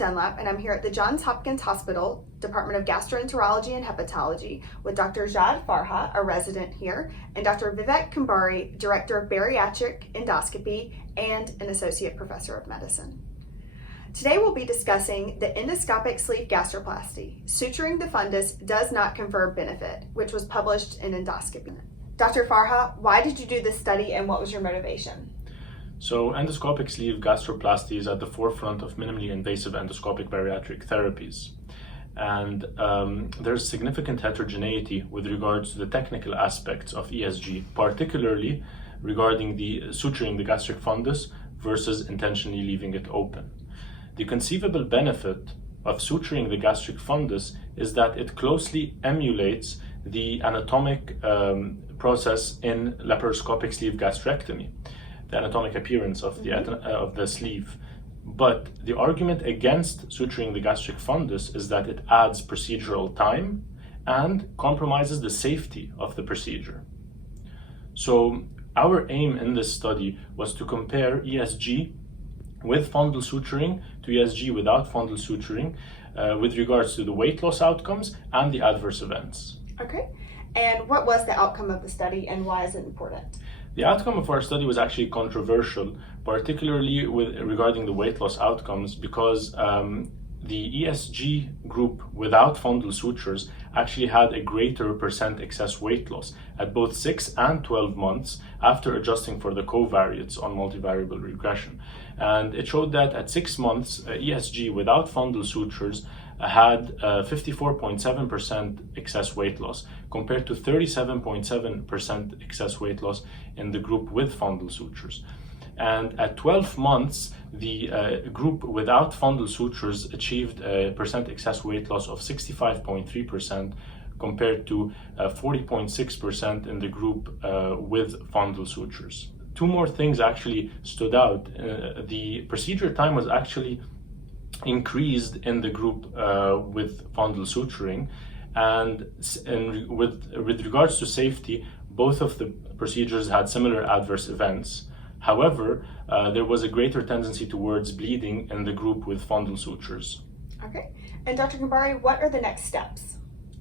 Dunlap, and I'm here at the Johns Hopkins Hospital, Department of Gastroenterology and Hepatology, with Dr. Jad Farha, a resident here, and Dr. Vivek Kumbhari, Director of Bariatric Endoscopy and an Associate Professor of Medicine. Today we'll be discussing the endoscopic sleeve gastroplasty. Suturing the fundus does not confer benefit, which was published in Endoscopy. Dr. Farha, why did you do this study and what was your motivation? So endoscopic sleeve gastroplasty is at the forefront of minimally invasive endoscopic bariatric therapies. And there's significant heterogeneity with regards to the technical aspects of ESG, particularly regarding the suturing the gastric fundus versus intentionally leaving it open. The conceivable benefit of suturing the gastric fundus is that it closely emulates the anatomic process in laparoscopic sleeve gastrectomy, the anatomic appearance of the sleeve. But the argument against suturing the gastric fundus is that it adds procedural time and compromises the safety of the procedure. So our aim in this study was to compare ESG with fundal suturing to ESG without fundal suturing with regards to the weight loss outcomes and the adverse events. Okay, and what was the outcome of the study and why is it important? The outcome of our study was actually controversial, particularly regarding the weight loss outcomes, because the ESG group without fundal sutures actually had a greater percent excess weight loss at both 6 and 12 months after adjusting for the covariates on multivariable regression. And it showed that at 6 months, ESG without fundal sutures had 54.7% excess weight loss compared to 37.7% excess weight loss in the group with fundal sutures. And at 12 months, the group without fundal sutures achieved a percent excess weight loss of 65.3% compared to 40.6% in the group with fundal sutures. Two more things actually stood out. The procedure time was actually increased in the group with fundal suturing, and with regards to safety, both of the procedures had similar adverse events. However, there was a greater tendency towards bleeding in the group with fundal sutures. Okay, and Dr. Kumbhari, what are the next steps?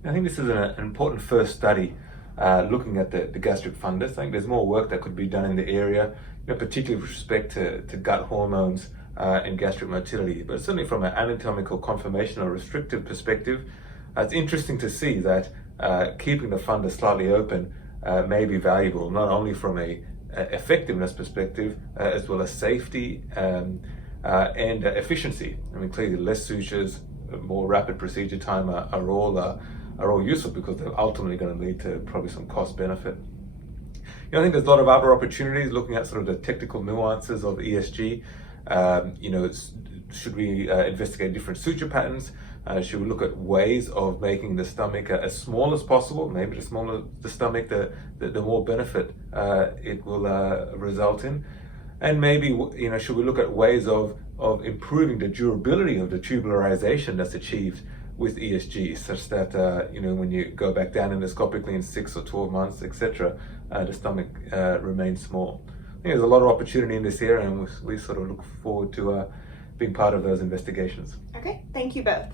I think this is an important first study looking at the gastric fundus. I think there's more work that could be done in the area, particularly with respect to gut hormones and gastric motility. But certainly from an anatomical conformational restrictive perspective, it's interesting to see that keeping the fundus slightly open may be valuable, not only from a effectiveness perspective as well as safety and efficiency. I mean, clearly less sutures, more rapid procedure time are all useful because they're ultimately going to lead to probably some cost benefit. I think there's a lot of other opportunities looking at sort of the technical nuances of ESG. Should we investigate different suture patterns? Should we look at ways of making the stomach as small as possible? Maybe the smaller the stomach, the more benefit it will result in. And maybe, should we look at ways of improving the durability of the tubularization that's achieved with ESG, such that when you go back down endoscopically in 6 or 12 months, etc., the stomach remains small. I think there's a lot of opportunity in this area, and we sort of look forward to being part of those investigations. Okay, thank you both.